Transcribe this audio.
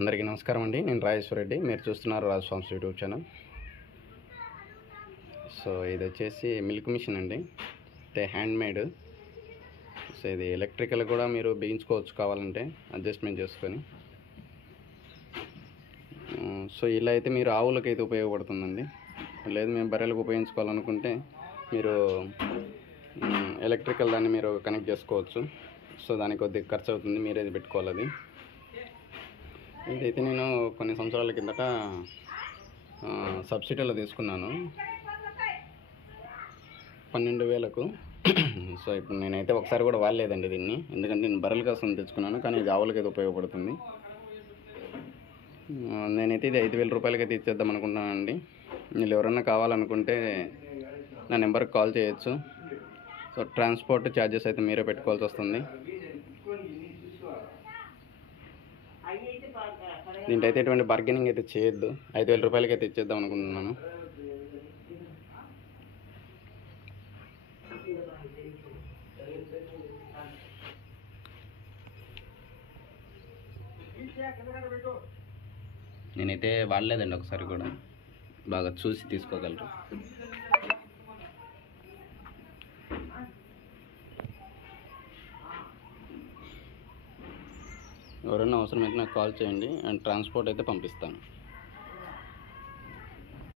అందరికీ నమస్కారం అండి. నేను రాజేశ్వర రెడ్డి. మీరు చూస్తున్నారు Raj forms YouTube channel. So ఇది వచ్చేసి మిల్క్ మిషన్ అండి, అంటే హ్యాండ్ మేడ్. సో ఇది ఎలక్ట్రికల్ కూడా మీరు బిగించుకోవచ్చు కావాలంటే, అడ్జస్ట్మెంట్ చేసుకొని. సో ఇలా అయితే మీరు ఆవులకైతే ఉపయోగపడుతుందండి. లేదు మేము బర్రెలకు ఉపయోగించుకోవాలనుకుంటే మీరు ఎలక్ట్రికల్ దాన్ని మీరు కనెక్ట్ చేసుకోవచ్చు. సో దానికి కొద్దిగా ఖర్చు అవుతుంది, మీరేది పెట్టుకోవాలి. అది ఇదైతే నేను కొన్ని సంవత్సరాల కిందట సబ్సిడీలో తీసుకున్నాను 12,000కు. సో ఇప్పుడు నేనైతే ఒకసారి కూడా వాడలేదండి దీన్ని, ఎందుకంటే నేను బర్రెల కోసం తెచ్చుకున్నాను, కానీ ఇది ఆవులకి అయితే ఉపయోగపడుతుంది. నేనైతే ఇది 5,000 రూపాయలకైతే ఇచ్చేద్దాం అనుకుంటున్నానండి. వీళ్ళు ఎవరన్నా కావాలనుకుంటే నా నెంబర్కి కాల్ చేయొచ్చు. సో ట్రాన్స్పోర్ట్ ఛార్జెస్ అయితే మీరే పెట్టుకోవాల్సి వస్తుంది. దీంట్లో అయితే ఎటువంటి బార్గెనింగ్ అయితే చేయొద్దు. 5,000 రూపాయలకి అయితే ఇచ్చేద్దాం అనుకుంటున్నాను. నేనైతే వాడలేదండి, ఒకసారి కూడా బాగా చూసి తీసుకోగలరు. ఎవరైనా అవసరమైతే నాకు కాల్ చేయండి, అండ్ ట్రాన్స్పోర్ట్ అయితే పంపిస్తాను.